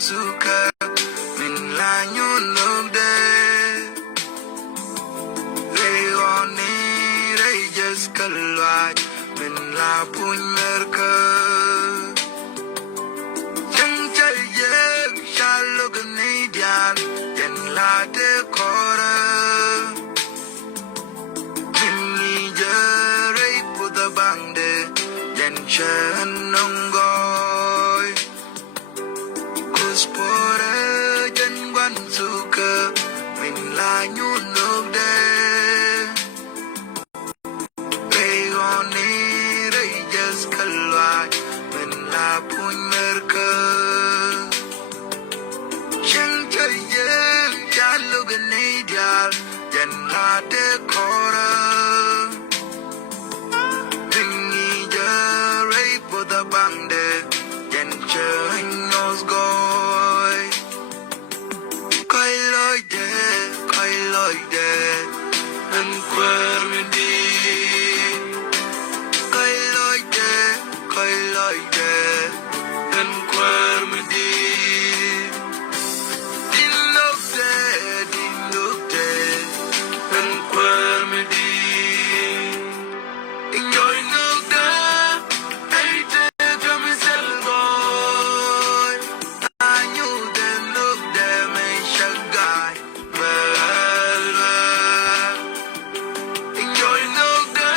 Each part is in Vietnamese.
suka min la nyu nok de Rei oni rei just kalwai min la puny merka Chang chal ye shalo Canadian yen la de kora Min ni je rei puta bangde yen chen nongoy Kuspore yen gwan suka min la nyu nok de Rei oni rei just kalwai min la puny merka Chang chal ye shalo Canadian yen la de kora Mingi jaray puta bangde yen chen nos goy Koi loy de en kwer mi di Koi loy de en kwer mi di Din look de en kwer mi di Enjoy look de hey de come sel boy I knew them look de me shagai Enjoy look de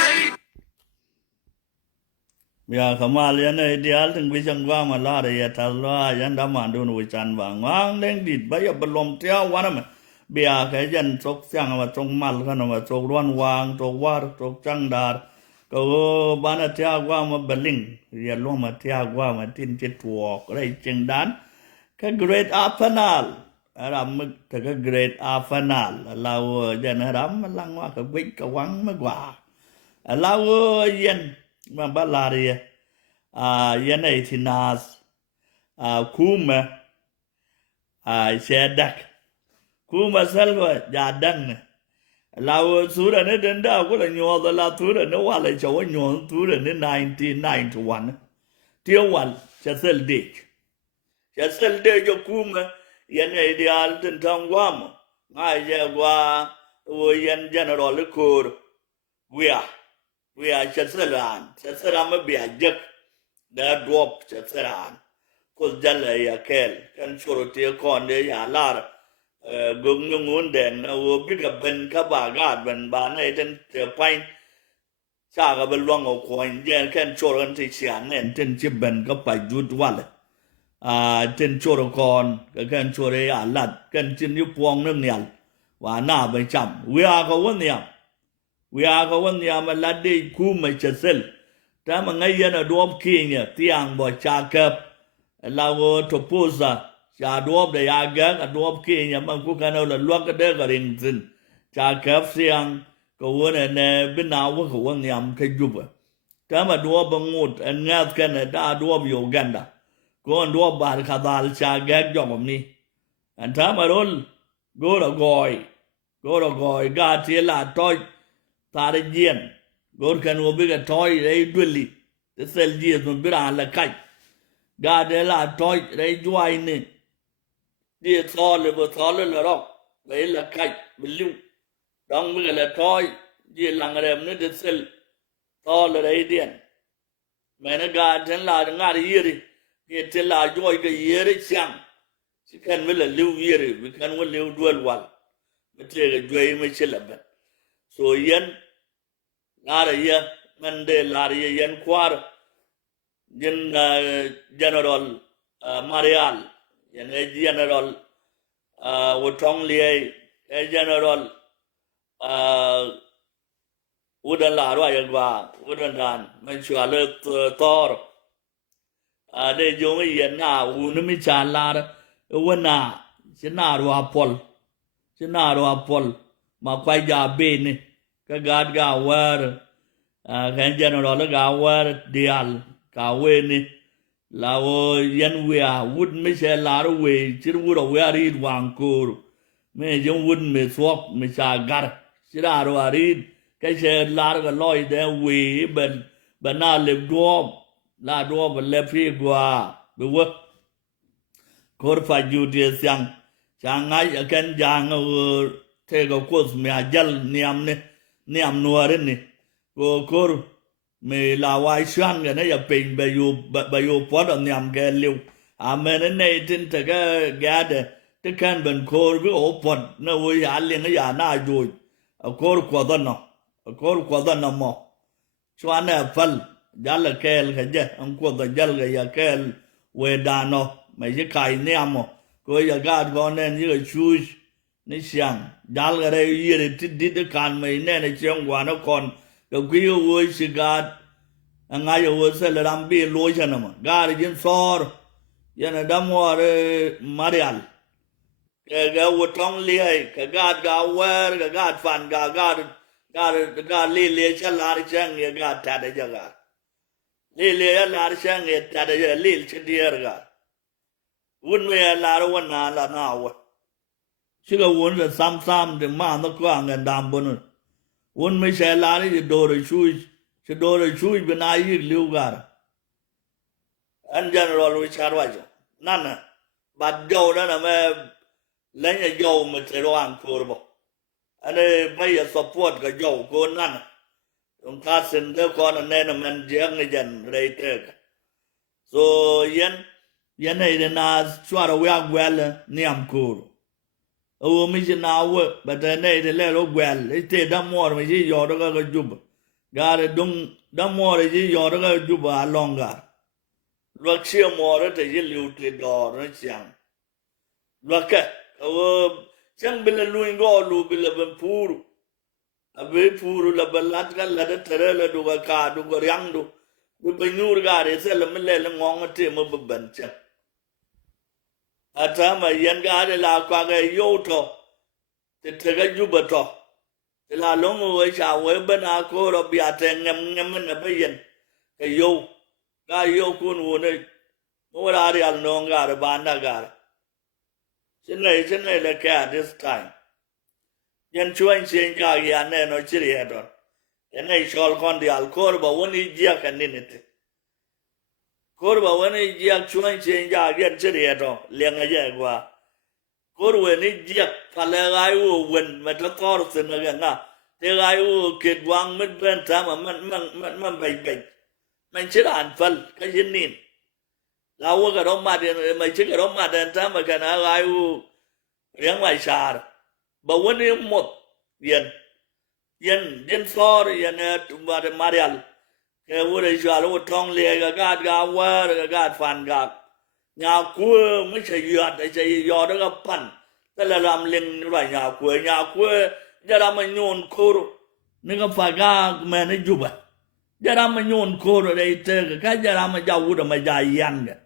hey Ya kemarin ideal teng bisang gua malah ya talwa yan daman dun wican bang wang deng dit bayar belum tiaw wana me biar kajian sok siang ama sok mal kan ama sok ruan wang sok war sok cangdar kau bana tiaw gua ma beling ya lo ma tiaw gua ma tin cit tuok rai ceng dan ke grade afanal ram mực ke grade afanal lau jan ram lang wa ke wik ke wang ma gua lau yen ma balari yen ai thinas kuma shedak kuma salwa jadang lau sura ne denda ko la nyo da la sura ne wala chaw nyo sura ne 1991 tiawal chasel de jo kuma yen ai dial tin tangwam ngai je gwa wo yen general kur we are chasalan ma bi ajak da drop chasalan ko jalla ya kel kan choro te kon de ya lar gung ngun den wo bi ga ben ka ba ga ben ba nei den te pain cha ga ben long ko en jen kan choro kan ti sian nen ten chi ben ka pa jut wal ten choro kon ka kan choro ya lat kan chin yu pong nang nyal wa na ba cham we are ko won ya ma ladde ku ma chasel ta ma ngai yana dom kinya tiang bo cha kap lawo to poza cha dom de ya ga dom kinya man ku kana la lwa ka de ga ring tin cha kap siang ko wona ne bina wo ko won yam ka juba ta ma do ba ngut an ngat kana da do Uganda ko do bar ka dal cha ga jom ni an ta ma rol go ro goy ga ti la toy tare jien gor kan wo biga toy rei dweli te sel jien no bira la kai ga de la toy rei juai ni die tole bo tole la ro rei la kai bilu dong biga la toy die lang rem ne te sel tole rei dien mena ga ten la ngar yiri ye te la joy ga yiri chang si kan wala liu yiri we kan wala liu dwel wal mete ga joy me chelaben so yen lara ya mande lara ya yen kwar yen general marial yen general wotong liye general udan la ro ya gwa udan dan men chwa le tor de jong yen na u ne mi cha lar wona china ro apol ma kwai ja be ni ka gad ga war kan general ga war dial ka we ni la wo yen we a wud me se la ro we chir wu ro we ari wang kur me jong wud me swap me cha gar chira ro ari ka se la ro loy de we ben na le do la do le fi gwa be wo korfa judi siang changai akan jang te go kos me ajal niam nuare ni go kor me la wai shan ga ne ya pin ba yu pod niam ga liu amen ne tin te ga de te kan ben kor bi o pod na wo ya len ya na ju kor ko da no mo chwana fal jal kel ga je an ko da jal ga ya kel we da no me ji kai niamo ko ya ga go ne ni ga chu ni xiang jal ga re yi ti di kan me ne chiang wa no kon ga gwi wo shi ga nga yo wo se la ram bi lo chana ma ga ri jin sor ya na da mo re marial ga wo tong li ai ga wer ga fan ga li cha la ri chang ya ga ta de ja ga li ya la ri chang ya ta de ya li chi di ga wun me la ro na la na wa shi ga wun da sam de ma no kwa nga dam bon wun me she la ri do ro chu bi na yi liu ga an general we char wa jo nana ba jo na me len ya jo me te ro an ko bo ane mai ya support ga jo ko nana on ka sen de ko na ne na man jeng ni jan re te so yen ne de na swara we agwel ni am ko o mi je na wo ba de ne de le ro gwel te da mo mi je yo do ga jub ga de dung da mo je yo do ga jub a longa lo chia mo de je liu te do na chiang lo ka o chang bil lu ngo lu bil ben puru abe puru la balat ga la de tere la du ga ka du ga yang du be nyur ga re se la me le ngong te mo ben cha ata ma yen ga de la kwa ga yo to te ga juba to te la long we cha we ben a ko ro bia te ngem na be yen ke yo ga yo kun wo ne mo ra ri al no ga re ba na ga chin nei le ka this time yen chuan chen ga ya ne no chi ri do yen nei shol kon di al ko ba woni jia kan ni ne ko ba woni jia chuan chen ga yen chi ri do leng a ye kwa ko we ni jia pa le ga yu wen ma ta ko ro sen ga nga te ga yu ke wang mit ben ta ma man bai man chi ran fal ka yin ni la wo ga ro ma de mai chi ga ro ma de ta ma ka na ga yu riang mai sha ba woni mot yen sor yen tu ba de marial ke wo de ja lo tong le ga wa ga fan ga nhà cua mới chạy giọt để chạy giọt đó gặp pan thế là làm liền loại nhà cua giờ làm mà nhon cô nên gặp phải ga mà nó giúp à giờ làm mà nhon cô rồi đây thế cái giờ làm mà giàu rồi mà dài ăn kìa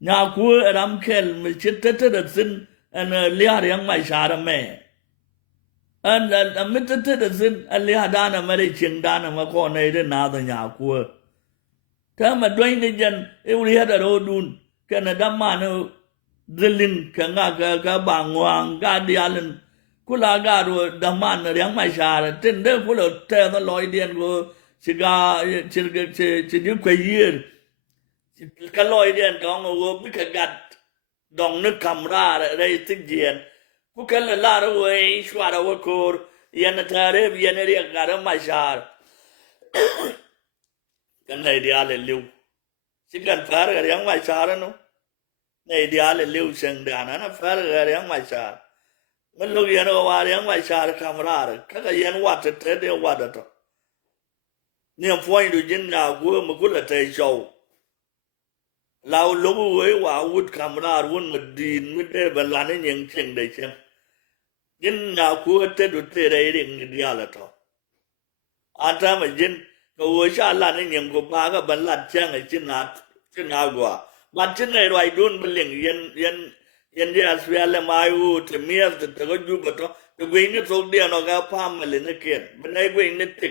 nhà cua làm khen mà chết được xin anh lia thì anh mày xả ra mẹ anh mới chết được xin anh lia đan là mà đi chừng đan mà con này đến nào từ nhà cua thế mà đôi này dân yêu lia đã đâu đun cái này đâm mà nó drilling cái ngã cái bảng hoàng cái dialen kula ga rồi đâm mà nó đang mày xả rồi trên đó kula theo nó lôi điện của chỉ những quầy gì cái lôi điện đó nó bị cái gạt dòng nước cầm ra đây tích điện ku cái là la rồi xóa đâu có yên thà đấy yên này cái đó mày xả cái này dialen liu chỉ cần phá cái tiếng mày xả đó nó này dialen liu sang đàn nó phá cái tiếng mày xả mình lúc yên nó qua tiếng mày xả cầm ra rồi các cái yên quạt thế đều quạt được nhưng phơi được trên nào của mà cũng là trời sầu lao lúc ấy qua út cầm ra út mà đi mới để bên là nó nhận chuyện đấy chứ trên nào của thế được thế đấy đừng đi là thôi anh ta mà trên cô ấy sao là nó nhận của ba cái bên là chăng ở trên nào qua mà trên này rồi đun bên liền yên đi Australia là mai u thì miếng thì có giúp được cái quên cái số tiền nó cái farm mà lên nó kiện bên này quên nó tích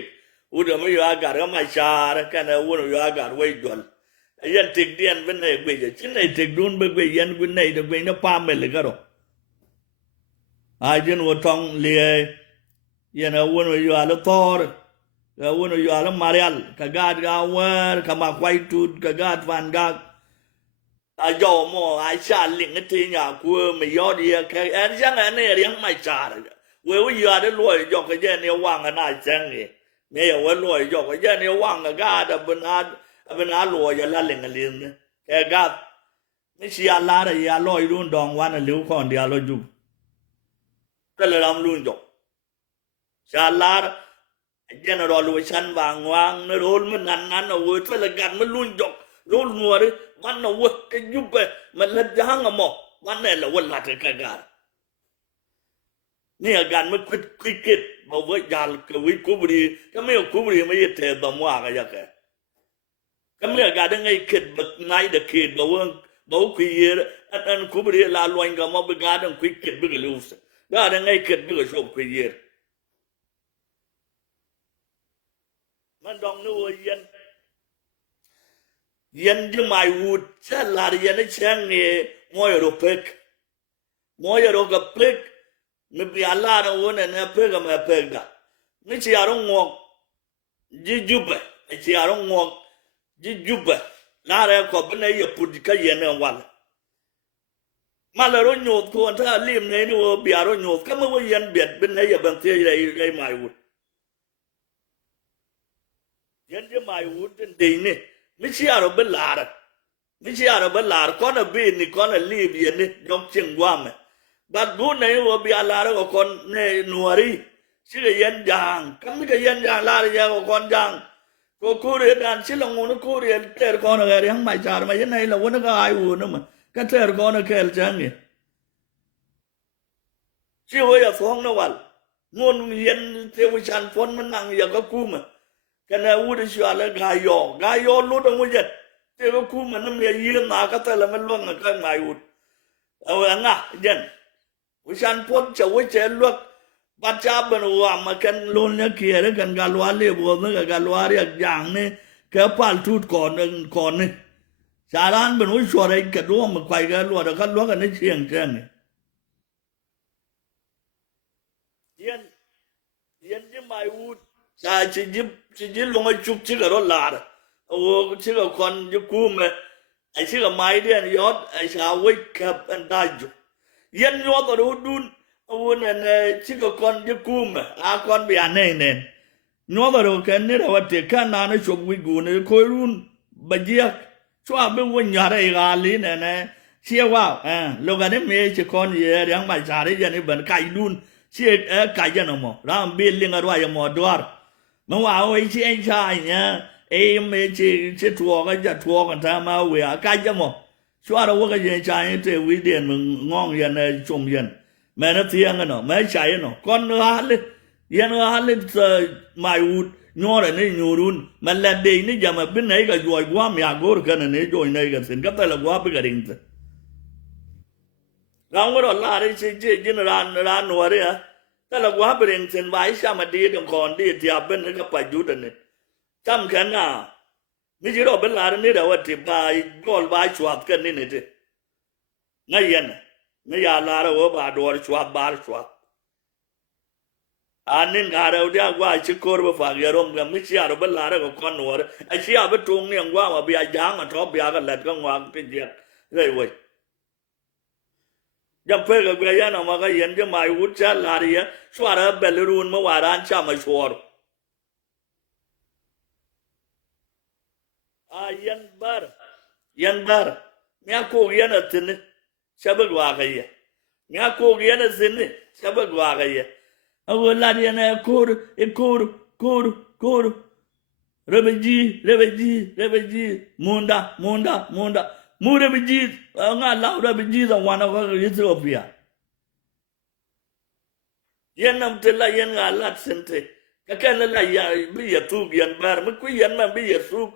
u đó mới vào cả cái mai xa cái này u nó vào cả quay chuẩn yên tích tiền bên này quên trên này tích đun bên quên bên này được quên nó farm mà lên cái đó ai trên u thong lìa yên u nó vào nó to cái u nó vào nó marial cái gạt cái quay tụt cái gạt van gạt a yo mo a sha ling ti nya ku me yo di ke en yang an ne riang mai cha we ya de lo yo ke je ne wang na chang ni me yo we lo yo ke je ne wang ga da bna lo ya la ling ling ke ga ni si ya la de ya lo yun dong wan liu kon dia lo ju te le ram lun jo sha la general we chan wang wang ne rol man nan o we te le gan man lun jo rol mo re man no we ke ju be man la jang mo man ne la wala te ka gaนี่อาการมันคุยกิดบอกว่ายาเกวิคุบรีก็ไม่เอาคุบรีไม่ยึดเทต่อมั่วกันยังไงก็ไม่อาการได้ไงคิดแบบไงเด็กคิดบอกว่าคุยเยอะอันคุบรีลาลอยกับมาเป็นการต้องคุยกิดไม่ก็รู้สึกได้ได้ไงคิดไม่ก็ชอบคุยเยอะมันดองนู้นยันจะไม่วูดเช่นลายันได้เช่นเนี่ยมวยรบเพกมวยรบกับเพกไม่เป็นอะไรนะวันนั้นเพกไม่เพกได้ไม่ใช่อารมณ์งอกจิจุบไม่ใช่อารมณ์งอกจิจุบน่าเรียกว่าเป็นไอ้ปุ่นที่ยันเอาวันมาแล้วรุ่นโยดคนถ้าลิมเนี่ยดูเบียร์รุ่นโยดก็ไม่ว่ายันเบียดเป็นไอ้บางทีไอ้ไม่วูดยันจะไม่วูดจนดีนี่ไม่ใช่อารมณ์เป็นลาร์ไม่ใช่อารมณ์เป็นลาร์ก่อนจะบินนี่ก่อนจะลีบยันนี่ยกเชียงว่ามั้ยบัดกูเนี่ยว่าเบียร์ลาร์ก็คนเนี่ยหนวรีชื่อยันยางก็ไม่ก็ยันยางลาร์ยางก็คนยางก็คู่เรียนกันชื่อหลงงูนคู่เรียนเตอร์ก่อนอะไรยังไม่จ่ายมายันไหนละวันก็ไอ้วูนมั้งก็เตอร์ก่อนก็เอลจังเนี่ยชื่อว่าอย่าฟ้องนะวันงูนยันเทวิชันฝนมันนั่งอย่างก็คู่มั้งกันเอาวุฒิชัวร์แล้วกายอรู้ตรงนี้เจ้าคู่มันนั่นเนี่ยยืนหน้าก็แต่ละมันล่วงกันไม่วุฒิเอาอย่างงั้นยันวิชันฝนจะวิเชลวกปัจจัยเป็นว่ามากันล้นเนี่ยเขียนกันการวารีบัวนึกการวารีอย่างนี้แค่พัลทุดก่อนนี่ชาลานเป็นวิชัวร์อะไรกันรู้มันไปกันรู้แต่กันรู้กันในเชียงเนี่ยยันจะไม่วุฒิใช่ชิลงไอ้ชุกชิกับรถลาดโอ้ชิกับคนยุคุมเลยไอ้ชิกับไม้เดียนยอดไอ้ชาววิกับอันได้จุยันยอดตัวดูนโอ้เนี่ยชิกับคนยุคุมอาคนเบียนเนี่ยยอดตัวแค่นี้เราเทกันนานชกวิกูเนี่ยคอยรุ่นบัจเจียช่วยเป็นวันยาได้กาลีเนี่ยเชื่อว่าโลกนี้มีชิคนเยอะยังไม่จารียันนี่เป็นไก่ดุนเชื่อไก่ยันมั้งรามเบลลิงอะไรยังมั้งดวาร์มันว่าไอ้เชี่ยชายเนี่ยเอ็มเชี่ยทัวร์ก็จะทัวร์กันทำมาเวียไก่ยันมั้งชัวร์เราว่าก็ยังชายเทวิเดียนมึงงองยันชมยันแม่นักเที่ยงกันเนาะแม่ชายเนาะก่อนยันไม่วุดย้อนนี่ยูรุนมันละเดย์นี่จะมาเป็นไหนก็จ่อยกว่ามีอากรกันนี่จ่อยไหนกันสินกับแต่ละกว่าไปกันเองเราก็รอลาได้ชิจินร้านหัวเลยฮะแต่ละกว่าไปเองสินไว้ชามาดีตรงก่อนดีที่อาเป็นนี่ก็ไปยุดนี่จำแค่น่ะไม่ใช่เราเป็นลานี่เดี๋ยวว่าที่ไปกอลไปชวบกันนี่นี่ที่ไงยันไม่อยากลาเราว่าบาดวชวบบาชวบอันนี้การเราเรียกว่าชิคอร์บฝากยารมกันไม่ใช่เราเป็นลาเราก็คนหัวไอ้เชี่ยเป็นตรงเนี่ยว่าเบียยางมันชอบเบียกันแหลกก็งวางเป็นเจียเลยเว้ยยังเพื่อกับเบียยันออกมาก็เห็นจะไม่วุฒิลาเรียสวาระเบลรูนเมื่อวานร้านชามาชัวร์ยันบาร์เนี่ยกูยันอันนี้ชาวบ้านว่ากันยังเนี่ยกูยันอันนี้ชาวบ้านว่ากันยังเอาเวลาเรียนคูร์เรเบจีมูนดามูเรเบจีงานเล่าเรเบจีต้องวันเอาก็ยิสโรเปียยันนำเทลายันงานลัดเซนเตก็แค่นั้นแหละยันไม่อยากทุกยันบาร์มันคุยยันมันไม่อยากทุก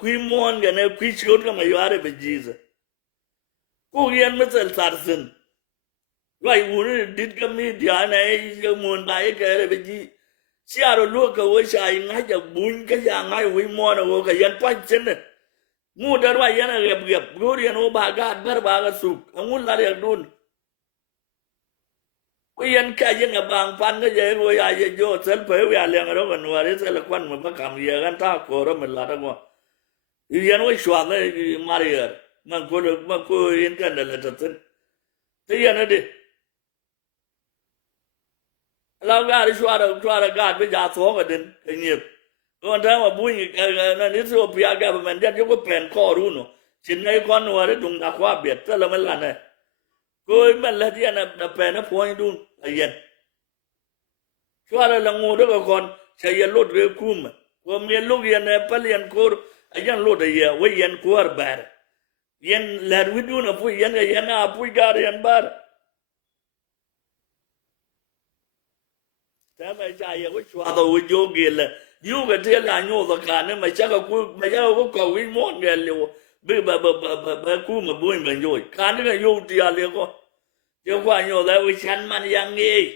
คุยมอนกันเนี่ยคุยชดก็ไม่ยอมเรเบจีซะกูยันไม่เซลซาร์เซนว่าอยู่นี่ดิดก็มีเดียนไอ้ก็มูนไปแกเลยไปจีเสียเราลูกก็ว่าใช่ง่ายจะบุญก็ยังง่ายวิมอนเอาก็ยันปั้นเช่นนั้นงูเดินว่ายันเรียบกูเรียนโอบากาดบากาสุกงูลาเรียกดุนกูยันแค่ยันกับบางพันก็จะกูอยากจะโยเซลเผยว่าเลี้ยงเรากันว่าเซลควันมันพักคำเยอะกันท่าโครมันลาทั้งว่ายันว่าชวนเลยมาเรีย man ko yin kan da latatin tiya na de la ga ri shwara ga be ja so ga den nyep kon ta ma buin na ni so pia ga ba man ja ko pen ko ru no chin nei kon wa re dung da kwa bet ta la man la na ko man la tiya na pen na point dun ayen shwara la ngo de ko kon cha ye lot re kum ko me lu yen ne palian kor ayan lot ye we yen kor bar yen la wi dun fu yen ga yen a pu ga yen bar ta ma ja ye ko shwa do wi jo ge le yu ga te la nyo da ka ne ma cha ga ku ma cha ko wi mo ge le be ba ku ma bu ma yo ka ne ga yo ti ya le ko yo kwa nyo da wi chan man yang ge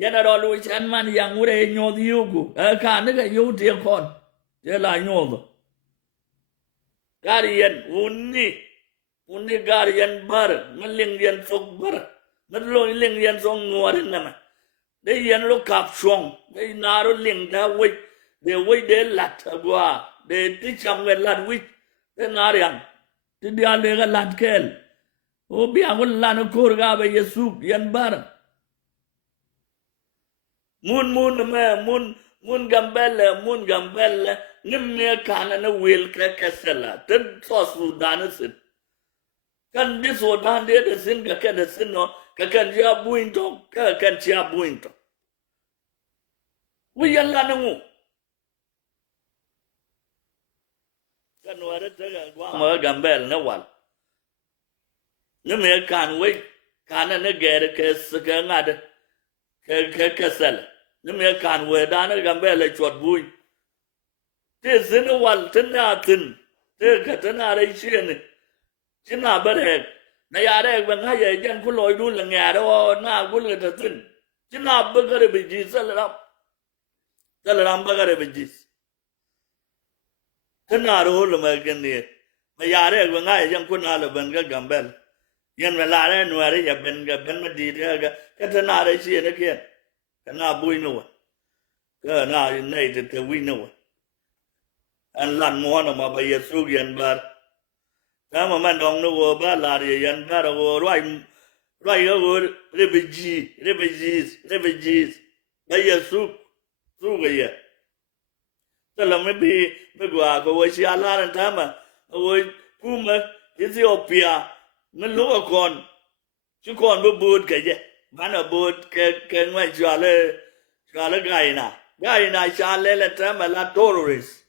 yana ro lu chan man yang u re nyo di yu ku ka ne ga yo ti kon te la nyo do Guardian unni guardian bar ngaling yen sok bar ngalo ling yen song nuarin nama de yen lo kap song de naro ling da wit de wit de lat agwa de ti cham nge lat wit de nariang ti dia le ga lat kel o bi angol lan kur ga be yesu yen bar mun gambel nimme kana na wel ka kasala tan so sudan sit kan di sudan de sin ka kan sin no ka kan ja buin to ka kan ja buin to wi yalla na mu kan wara ta ga gwa ma gambel na wal nimme kan wi kana na gere ka ka ngada ka kasala nimme kan we da na gambel chot buin te zin wal tana tin te ka tana rai chen china bare na ya re ban ha ye jan ku loi dun la nga do na ku le ta tin china ba gare bi ji salaram ba gare bi ji tana ro lo ma gen ne ma ya re ban ha ye jan ku na le ban ga gambel yan ma la re no re ya ben ga ben ma di re ga ka tana rai chen ne ke kana bui no ka na nei te wi no an lan mo na ma ba yesu yan bar ta ma man dong no ba la ri yan bar go roi go refugees ba yesu su ga ye ta la me bi me gwa go wa shi ala ran ta ma go kuma Ethiopia me lo kon chu kon bu bud ga ye ban a bud ke ngwa jwa le gai na sha le ta ma la terrorist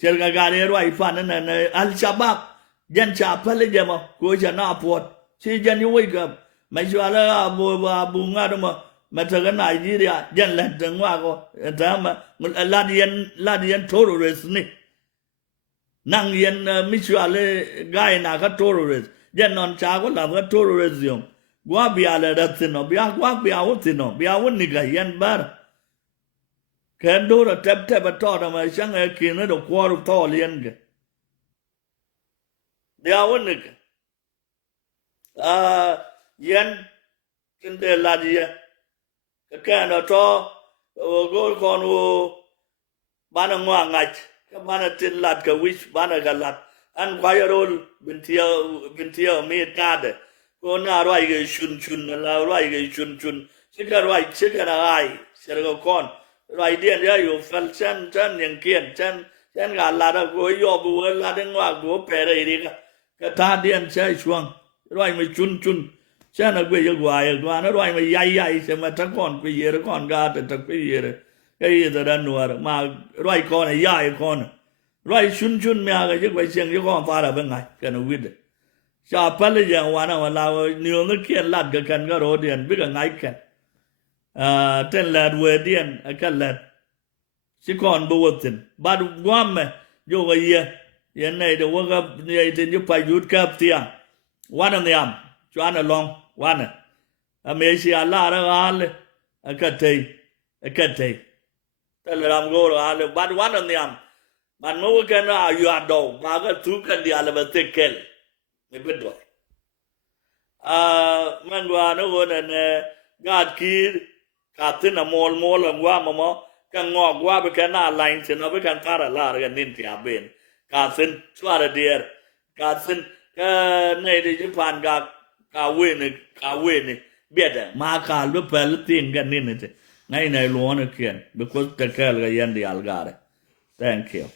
Sel ga gare ro ai fan na al shabab jan cha pale jama ko jana pot si jan yu wai ga mai jwa la bu nga do ma ta ga Nigeria jan la ta ngwa ko ta ma la dian terrorist ni nang yen mi jwa le gai na ka terrorist jan non cha ko la ga terrorist yom gwa bia la da tin no bia gwa bia wo tin no bia wo ni ga yen bar Kan do da tap to da ma shang e kin da ko ru to lien ge dia won ne yen kin de la dia ka kan da to go kon wo bana ngwa ngach ka bana tin lat ka wich bana ga lat an kwa yo rol bintia me ta de ko na roi ge chun la roi ge chun sika roi sika ai sera go kon Rồi điện raอยู่phần chân những kiện chân gà là đó của yo bu là đến ngoa của bè đây đi cái ta điện chơi xuống rồi mới chun chân là quay qua nó rồi mới dai xem mà thằng con quay về con gà thì thằng quay về cái gì đó nuôi mà rồi con này dai con rồi chun mẹ cái chiếc quay xiên chiếc con pha là bên ngoài cái nó biết chả phải là dạng hoa nào là nhiều nó kiện lạt cái cần cái đồ điện biết cái ngay cái ten lad wedian akalad sikon buwatin bad guam yo ga ye nei de waga ye tin you pay good cap tia one of them chuan along one amesia la ra al akatei telegram go al bad one of them man mo kan you are do ma ga tu kan dia la betekel me bedo man gwa no go ne gad kir Katin a mol gwa mama kan ngok gwa be kan na line sin no be kan kara la ga nin ti aben katin swara der sin ka nei de Japan ka win beda ma ka lu Palestine kan ni ne ngai nei lo ne kien because the girl ga yan di algare thank you